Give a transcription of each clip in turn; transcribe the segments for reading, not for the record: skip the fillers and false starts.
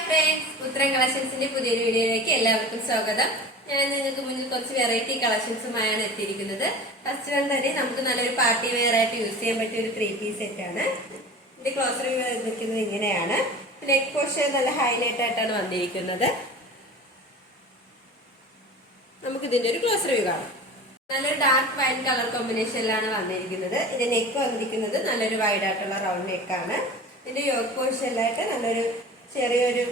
Hi friends, ഉത്തരം കളക്ഷൻസിന്റെ പുതിയൊരു വീഡിയോയിലേക്ക് എല്ലാവർക്കും സ്വാഗതം. ഞാൻ നിങ്ങൾക്ക് മുന്നിൽ കുറച്ച് വെറൈറ്റി കളക്ഷൻസുമായാണ് എത്തിയിരിക്കുന്നത്. ഫസ്റ്റ് വൺ തന്നെ നമുക്ക് നല്ലൊരു പാർട്ടി വെയർ ആയിട്ട് യൂസ് ചെയ്യാൻ പറ്റിയ ഒരു 3 പീസ് സെറ്റ് ആണ്. ഇതിന്റെ ക്ലോസ് റിവ്യൂ നിൽക്കുന്നത് ഇങ്ങനെയാണ്. നെക്ക് പോർഷൻ നല്ല ഹൈലൈറ്റ് ആയിട്ടാണ് വന്നിരിക്കുന്നത്. നമുക്ക് ഇതിന്റെ ഒരു ക്ലോസ് റിവ്യൂ കാണാം. നല്ലൊരു ഡാർക്ക് വൈറ്റ് കളർ കോമ്പിനേഷനിലാണ് വന്നിരിക്കുന്നത്. ഇതിന്റെ നെക്ക് വന്നിരിക്കുന്നത് നല്ലൊരു വൈഡ് ആയിട്ടുള്ള റൗണ്ട് നെക്കാണ്. ഇതിന്റെ യോക്ക് പോർഷനിലായിട്ട് നല്ലൊരു ചെറിയൊരു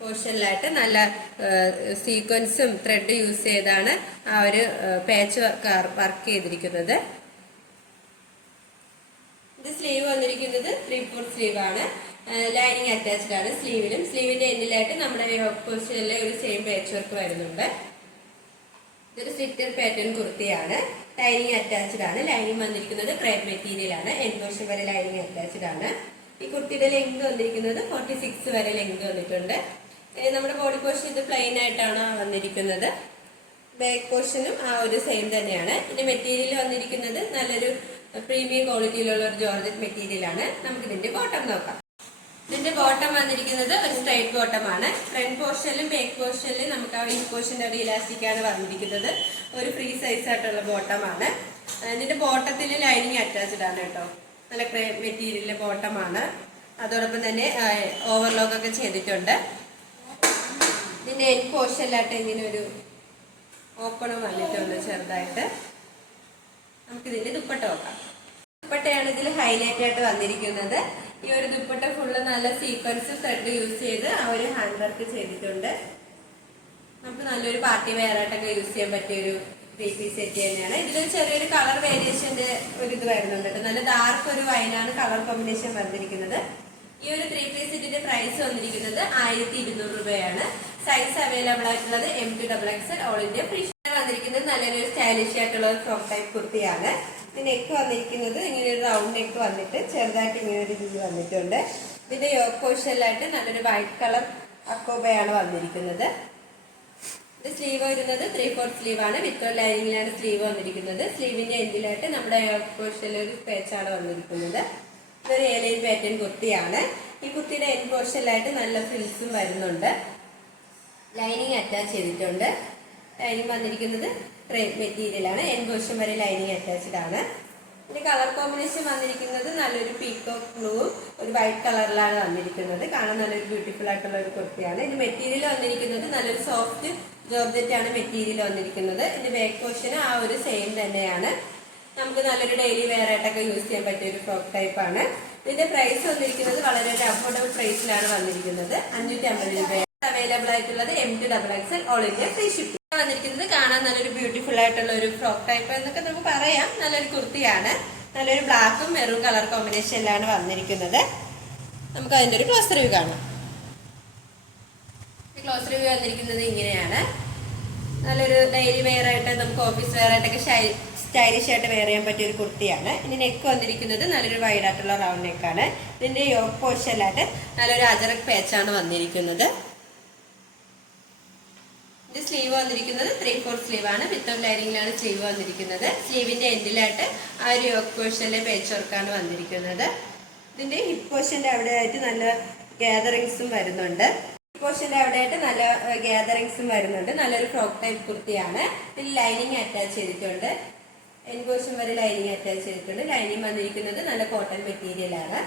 പോർഷനിലായിട്ട് നല്ല സീക്വൻസും ത്രെഡ് യൂസ് ചെയ്താണ് ആ ഒരു പാച്ച് വർക്ക് ചെയ്തിരിക്കുന്നത്. ഇത് സ്ലീവ് വന്നിരിക്കുന്നത് 3/4 സ്ലീവ് ആണ്. ലൈനിങ് അറ്റാച്ച്ഡ് ആണ് സ്ലീവിലും. സ്ലീവിന്റെ എൻഡിലായിട്ട് നമ്മുടെ യോക്ക് പോർഷനിലെ ഒരു സെയിം പാച്ച് വർക്ക് വരുന്നുണ്ട്. ഇതൊരു സ്ലിറ്റർ പാറ്റേൺ കുർത്തിയാണ്. ലൈനിങ് അറ്റാച്ച്ഡ് ആണ്. ലൈനിങ് വന്നിരിക്കുന്നത് ക്രേപ്പ് മെറ്റീരിയൽ ആണ്. എൻഡ് പോർഷൻ വരെ ലൈനിങ് അറ്റാച്ച്ഡ് ആണ്. ഈ കുർത്തിയുടെ ലെങ്ത് വന്നിരിക്കുന്നത് 46 വരെ ലെങ്ത് വന്നിട്ടുണ്ട്. നമ്മുടെ ബോഡി പോർഷൻ ഇത് പ്ലെയിൻ ആയിട്ടാണ് വന്നിരിക്കുന്നത്. ബാക്ക് പോർഷനും ആ ഒരു സെയിം തന്നെയാണ്. ഇതിന്റെ മെറ്റീരിയൽ വന്നിരിക്കുന്നത് നല്ലൊരു പ്രീമിയം ക്വാളിറ്റിയിലുള്ള ഒരു ജോർജറ്റ് മെറ്റീരിയൽ ആണ്. നമുക്ക് ഇതിന്റെ ബോട്ടം നോക്കാം. ഇതിന്റെ ബോട്ടം വന്നിരിക്കുന്നത് ഒരു സ്ട്രൈറ്റ് ബോട്ടം ആണ്. ഫ്രണ്ട് പോർഷനിലും ബാക്ക് പോർഷനിലും നമുക്ക് ആ ഈ പോർഷന്റെ ഒരു ഇലാസ്റ്റിക് ആണ് വന്നിരിക്കുന്നത്. ഒരു ഫ്രീ സൈസ് ആയിട്ടുള്ള ബോട്ടം ആണ്. ഇതിന്റെ ബോട്ടത്തിൽ ലൈനിങ് അറ്റാച്ച്ഡ് ആണ് കേട്ടോ. നല്ല ക്രേപ്പ് മെറ്റീരിയലിലെ ബോട്ടമാണ്. അതോടൊപ്പം തന്നെ ഓവർലോക്ക് ഒക്കെ ചെയ്തിട്ടുണ്ട്. ഇതിന്റെ എൻഡ് പോർഷനിലായിട്ട് ഇങ്ങനെ ഒരു ഓപ്പണും വന്നിട്ടുണ്ട് ചെറുതായിട്ട്. നമുക്കിതിന്റെ ദുപ്പട്ട നോക്കാം. ദുപ്പട്ടയാണ് ഇതിൽ ഹൈലൈറ്റ് ആയിട്ട് വന്നിരിക്കുന്നത്. ഈ ഒരു ദുപ്പട്ട ഫുള്ള് നല്ല സീക്വൻസ് ത്രെഡ് യൂസ് ചെയ്ത് ആ ഒരു ഹാൻഡ് വർക്ക് ചെയ്തിട്ടുണ്ട്. നമുക്ക് നല്ലൊരു പാർട്ടി വെയർ ആയിട്ടൊക്കെ യൂസ് ചെയ്യാൻ പറ്റിയൊരു 3 പീസ് സെറ്റ് തന്നെയാണ്. ഇതിലൊരു ചെറിയൊരു കളർ വേരിയേഷന്റെ ഒരു ഇത് വരുന്നുണ്ട്. നല്ല ഡാർക്ക് ഒരു വൈനാണ് കളർ കോമ്പിനേഷൻ വന്നിരിക്കുന്നത്. ഈ ഒരു 3 പീസ് സെറ്റിന്റെ പ്രൈസ് വന്നിരിക്കുന്നത് 1200 രൂപയാണ്. സൈസ് അവൈലബിൾ ആയിട്ടുള്ളത് M to XXL all India free. വന്നിരിക്കുന്നത് നല്ലൊരു സ്റ്റൈലിഷ് ആയിട്ടുള്ള ഒരു ഫ്രോക്ക് ടൈപ്പ് കുർത്തിയാണ്. നെക്ക് വന്നിരിക്കുന്നത് ഇങ്ങനെ ഒരു റൗണ്ട് നെക്ക് വന്നിട്ട് ചെറുതായിട്ട് ഇങ്ങനെ ഒരു രീതി വന്നിട്ടുണ്ട്. ഇതിന്റെ യോക്ക് പോർഷനിലായിട്ട് നല്ലൊരു വൈറ്റ് കളർ അക്കോബയാണ് വന്നിരിക്കുന്നത്. ഇത് സ്ലീവ് വരുന്നത് 3/4 സ്ലീവ് ആണ്. വിത്ത് ലൈനിങ്ങിലാണ് സ്ലീവ് വന്നിരിക്കുന്നത്. സ്ലീവിന്റെ എൻഡിലായിട്ട് നമ്മുടെ യോക്ക് പോർഷനിൽ ഒരു പേച്ചാണ് വന്നിരിക്കുന്നത്. ഇതൊരു ഏലൈൻ പാറ്റേൺ കുർത്തിയാണ്. ഈ കുർത്തിയുടെ എൻഡ് പോർഷനിലായിട്ട് നല്ല ഫ്രിൽസും വരുന്നുണ്ട്. ലൈനിങ് അറ്റാച്ച് ചെയ്തിട്ടുണ്ട്. ലൈനിങ് വന്നിരിക്കുന്നത് ക്രേപ്പ് മെറ്റീരിയൽ ആണ്. എൻഡ് പോർഷൻ വരെ ലൈനിങ് അറ്റാച്ച്ഡ് ആണ്. ഇതിന്റെ കളർ കോമ്പിനേഷൻ വന്നിരിക്കുന്നത് നല്ലൊരു പീക്കോക്ക് ബ്ലൂവും ഒരു വൈറ്റ് കളറിലാണ് വന്നിരിക്കുന്നത്. കാണാൻ നല്ലൊരു ബ്യൂട്ടിഫുൾ ആയിട്ടുള്ള ഒരു കുർത്തിയാണ്. ഇത് മെറ്റീരിയൽ വന്നിരിക്കുന്നത് നല്ലൊരു സോഫ്റ്റ് ജോർജറ്റ് ആണ് മെറ്റീരിയൽ വന്നിരിക്കുന്നത്. ഇതിന്റെ ബാക്ക് പോർഷൻ ആ ഒരു സെയിം തന്നെയാണ്. നമുക്ക് നല്ലൊരു ഡെയിലി വെയർ ആയിട്ടൊക്കെ യൂസ് ചെയ്യാൻ പറ്റിയ ഒരു ഫ്രോക്ക് ടൈപ്പ് ആണ്. ഇതിന്റെ പ്രൈസ് വന്നിരിക്കുന്നത് വളരെ അഫോർഡബിൾ പ്രൈസിലാണ് വന്നിരിക്കുന്നത്. 550 രൂപ. അവൈലബിൾ ആയിട്ടുള്ളത് M to XXL all India free shipping. വന്നിരിക്കുന്നത് കാണാൻ നല്ലൊരു ബ്യൂട്ടിഫുൾ ആയിട്ടുള്ള ഒരു ഫ്രോക്ക് ടൈപ്പ് എന്നൊക്കെ നമുക്ക് പറയാം. നല്ലൊരു കുർത്തിയാണ്. നല്ലൊരു ബ്ലാക്കും മെറൂൺ കളർ കോമ്പിനേഷനിലാണ് വന്നിരിക്കുന്നത്. നമുക്ക് അതിന്റെ ഒരു ക്ലോസ് റിവ്യൂ കാണാം. ക്ലോസ് റിവ്യൂ വന്നിരിക്കുന്നത് ഇങ്ങനെയാണ്. നല്ലൊരു ഡെയിലി വെയർ ആയിട്ട് നമുക്ക് ഓഫീസ് വെയർ ആയിട്ടൊക്കെ സ്റ്റൈലിഷ് ആയിട്ട് വെയർ ചെയ്യാൻ പറ്റിയ ഒരു കുർത്തിയാണ്. ഇനി നെക്ക് വന്നിരിക്കുന്നത് നല്ലൊരു വൈഡ് ആയിട്ടുള്ള റൗണ്ട് നെക്കാണ്. ഇതിന്റെ യോക്ക് പോർഷനിലായിട്ട് നല്ലൊരു അജറക് പാച്ചാണ് വന്നിരിക്കുന്നത്. ഇത് സ്ലീവ് വന്നിരിക്കുന്നത് 3/4 സ്ലീവ് ആണ്. വിത്തൗട്ട് ലൈനിങ്ങിലാണ് സ്ലീവ് വന്നിരിക്കുന്നത്. സ്ലീവിന്റെ എൻഡിലായിട്ട് ആ ഒരു യോക്ക് പോർഷനിലെ പേച്ച് വർക്കാണ് വന്നിരിക്കുന്നത്. ഇതിന്റെ ഹിപ്പ് പോർഷന്റെ അവിടെ ആയിട്ട് നല്ല ഗ്യാതറിങ്സും വരുന്നുണ്ട്. ഹിപ്പ് പോർഷന്റെ അവിടെ ആയിട്ട് നല്ല ഗ്യാതറിങ്സും വരുന്നുണ്ട്. നല്ലൊരു ഫ്രോക്ക് ടൈപ്പ് കുർത്തിയാണ്. ഇതിൽ ലൈനിങ് അറ്റാച്ച് ചെയ്തിട്ടുണ്ട്. എൻഡ് പോർഷൻ വരെ ലൈനിങ് അറ്റാച്ച് ചെയ്തിട്ടുണ്ട്. ലൈനിങ് വന്നിരിക്കുന്നത് നല്ല കോട്ടൺ മെറ്റീരിയൽ ആണ്.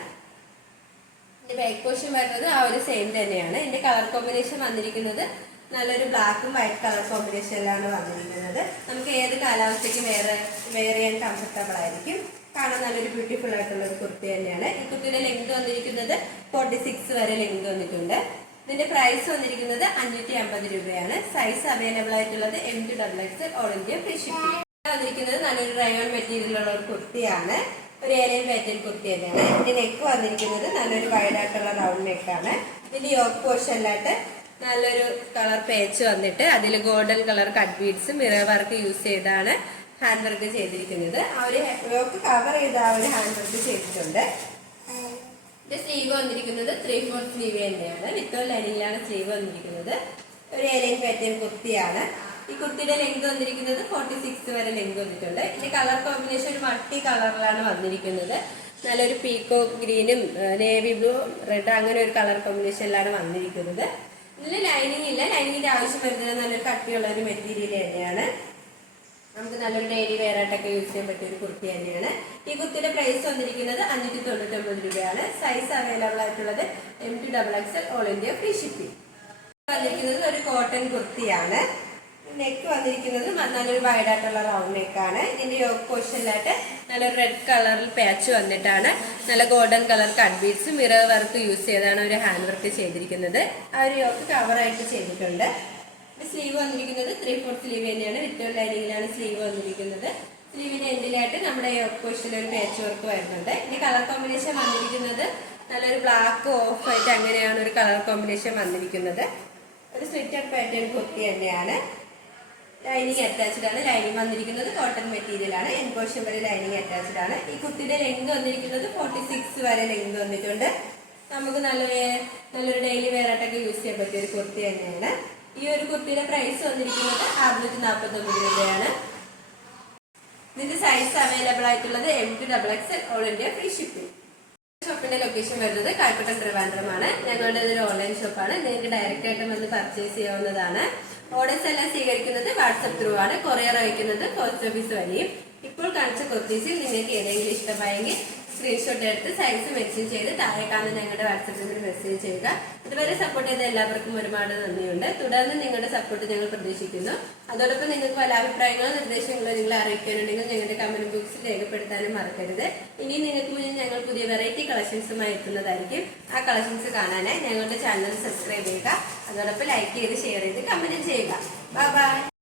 ഇതിന്റെ ബാക്ക് പോർഷൻ വരുന്നത് ആ ഒരു സെയിം തന്നെയാണ്. ഇതിന്റെ കളർ കോമ്പിനേഷൻ വന്നിരിക്കുന്നത് നല്ലൊരു ബ്ലാക്കും വൈറ്റ് കളർ കോമ്പിനേഷനിലാണ് വന്നിരിക്കുന്നത്. നമുക്ക് ഏത് കാലാവസ്ഥയ്ക്കും വെയർ ചെയ്യാൻ കംഫർട്ടബിൾ ആയിരിക്കും. കാണാൻ നല്ലൊരു ബ്യൂട്ടിഫുൾ ആയിട്ടുള്ള ഒരു കുർത്തി തന്നെയാണ്. ഈ കുർത്തിയുടെ ലെങ്ത് വന്നിരിക്കുന്നത് 46 വരെ ലെങ്ത് വന്നിട്ടുണ്ട്. ഇതിന്റെ പ്രൈസ് വന്നിരിക്കുന്നത് 550 രൂപയാണ്. സൈസ് അവൈലബിൾ ആയിട്ടുള്ളത് M to XXL all India free shipping. വന്നിരിക്കുന്നത് നല്ലൊരു റയോൺ മെറ്റീരിയലുള്ള ഒരു കുർത്തിയാണ്. ഒരു ഏലൈൻ പാറ്റേൺ കുർത്തി തന്നെയാണ്. ഇതിന്റെ നെക്ക് വന്നിരിക്കുന്നത് നല്ലൊരു വൈഡ് ആയിട്ടുള്ള റൗണ്ട് നെക്കാണ്. ഇതിന്റെ യോക്ക് പോർഷനിലായിട്ട് നല്ലൊരു കളർ പേച്ച് വന്നിട്ട് അതിൽ golden colour cut beads mirror work use ചെയ്താണ് ഹാൻഡ് വർക്ക് ചെയ്തിരിക്കുന്നത്. ആ ഒരു യോക്ക് കവർ ചെയ്ത് ആ ഒരു ഹാൻഡ് വർക്ക് ചെയ്തിട്ടുണ്ട്. ഇതിന്റെ സ്ലീവ് വന്നിരിക്കുന്നത് 3/4 സ്ലീവ് തന്നെയാണ്. വിത്തൗട്ട് ലൈനിങ്ങിലാണ് സ്ലീവ് വന്നിരിക്കുന്നത്. ഒരു ഏലൈൻ പാറ്റേൺ കുർത്തിയാണ്. ഈ കുർത്തിയുടെ ലെങ്ത് വന്നിരിക്കുന്നത് 46 വരെ ലെങ്ത് വന്നിട്ടുണ്ട്. ഇതിന്റെ കളർ കോമ്പിനേഷൻ ഒരു മൾട്ടി കളറിലാണ് വന്നിരിക്കുന്നത്. നല്ലൊരു പീക്കോ ഗ്രീനും നേവി ബ്ലൂ റെഡ് അങ്ങനെ ഒരു കളർ കോമ്പിനേഷനിലാണ് വന്നിരിക്കുന്നത്. ഇതിൽ ലൈനിങ് ഇല്ല. ലൈനിങ്ങിന്റെ ആവശ്യം വരുന്നത് നല്ലൊരു കട്ടിയുള്ള ഒരു മെറ്റീരിയൽ തന്നെയാണ്. നമുക്ക് നല്ലൊരു ഡെയിലി വെയർ ആയിട്ടൊക്കെ യൂസ് ചെയ്യാൻ പറ്റിയ ഒരു കുർത്തി തന്നെയാണ്. ഈ കുർത്തിയുടെ പ്രൈസ് വന്നിരിക്കുന്നത് 599 രൂപയാണ്. സൈസ് അവൈലബിൾ ആയിട്ടുള്ളത് M2XXL all India free shipping. വന്നിരിക്കുന്നത് ഒരു കോട്ടൺ കുർത്തിയാണ്. നെക്ക് വന്നിരിക്കുന്നത് നല്ലൊരു വൈഡ് ആയിട്ടുള്ള റൗണ്ട് നെക്കാണ്. ഇതിന്റെ യോക്ക് പോർഷനിലായിട്ട് നല്ലൊരു റെഡ് കളറിൽ പാച്ച് വന്നിട്ടാണ് നല്ല golden colour cut beads mirror work use ചെയ്താണ് ഒരു ഹാൻഡ് വർക്ക് ചെയ്തിരിക്കുന്നത്. ആ ഒരു യോക്ക് കവറായിട്ട് ചെയ്തിട്ടുണ്ട്. സ്ലീവ് വന്നിരിക്കുന്നത് 3/4 സ്ലീവ് തന്നെയാണ്. വിത്തൗട്ട് ലൈനിങ്ങിലാണ് സ്ലീവ് വന്നിരിക്കുന്നത്. സ്ലീവിന്റെ എൻഡിലായിട്ട് നമ്മുടെ യോക്ക് പോർഷനിൽ ഒരു പാച്ച് വർക്ക് വരുന്നുണ്ട്. ഇനി കളർ കോമ്പിനേഷൻ വന്നിരിക്കുന്നത് നല്ലൊരു ബ്ലാക്ക് ഓഫ് ആയിട്ട് അങ്ങനെയാണ് ഒരു കളർ കോമ്പിനേഷൻ വന്നിരിക്കുന്നത്. ഒരു സ്ലിറ്റഡ് പാറ്റേൺ കുർത്തി തന്നെയാണ്. ലൈനിങ് അറ്റാച്ച്ഡ് ആണ്. ലൈനിങ് വന്നിരിക്കുന്നത് കോട്ടൺ മെറ്റീരിയൽ ആണ്. എൻ പോർഷൻ വരെ ലൈനിങ് അറ്റാച്ച്ഡ് ആണ്. ഈ കുർത്തിയുടെ ലെങ്ത് വന്നിരിക്കുന്നത് 46 വരെ ലെങ്ത് വന്നിട്ടുണ്ട്. നമുക്ക് നല്ലൊരു ഡെയിലി വെയർ ആയിട്ടൊക്കെ യൂസ് ചെയ്യാൻ പറ്റിയ ഒരു കുർത്തി തന്നെയാണ്. ഈ ഒരു കുർത്തിയുടെ പ്രൈസ് വന്നിരിക്കുന്നത് 649 രൂപയാണ്. ഇതിന്റെ സൈസ് അവൈലബിൾ ആയിട്ടുള്ളത് M2XXL all India free shipping. ഷോപ്പിന്റെ ലൊക്കേഷൻ വരുന്നത് കാൽപ്പട്ടം ട്രിവാൻഡ്രമാണ്. ഞങ്ങളുടെ ഒരു ഓൺലൈൻ ഷോപ്പാണ്. നിങ്ങൾക്ക് ഡയറക്റ്റ് ആയിട്ട് വന്ന് പർച്ചേസ് ചെയ്യാവുന്നതാണ്. ഓർഡേഴ്സ് എല്ലാം സ്വീകരിക്കുന്നത് വാട്സപ്പ് ത്രൂ ആണ്. കൊറിയർ അയക്കുന്നത് പോസ്റ്റ് ഓഫീസ് വഴിയും. ഇപ്പോൾ കാണിച്ച കുർത്തീസിൽ നിങ്ങൾക്ക് ഏതെങ്കിലും ഇഷ്ടമായെങ്കിൽ സ്ക്രീൻഷോട്ട് എടുത്ത് സൈസ് മെൻഷൻ ചെയ്ത് താഴെ കാണുന്ന ഞങ്ങളുടെ വാട്സപ്പ് നമ്പറിൽ മെസ്സേജ് ചെയ്യുക. ഇതുവരെ സപ്പോർട്ട് ചെയ്ത എല്ലാവർക്കും ഒരുപാട് നന്ദിയുണ്ട്. തുടർന്ന് നിങ്ങളുടെ സപ്പോർട്ട് ഞങ്ങൾ പ്രതീക്ഷിക്കുന്നു. അതോടൊപ്പം നിങ്ങൾക്ക് പല അഭിപ്രായങ്ങളോ നിർദ്ദേശങ്ങളോ നിങ്ങളെ അറിയിക്കാനുണ്ടെങ്കിൽ ഞങ്ങളുടെ കമന്റ് ബോക്സിൽ രേഖപ്പെടുത്താനും മറക്കരുത്. ഇനി നിങ്ങൾക്ക് മുന്നിൽ ഞങ്ങൾ പുതിയ വെറൈറ്റി കളക്ഷൻസുമായി എത്തുന്നതായിരിക്കും. ആ കളക്ഷൻസ് കാണാനായി ഞങ്ങളുടെ ചാനൽ സബ്സ്ക്രൈബ് ചെയ്യുക. അതോടൊപ്പം ലൈക്ക് ചെയ്ത് ഷെയർ ചെയ്ത് കമന്റ് ചെയ്യുക. Bye bye.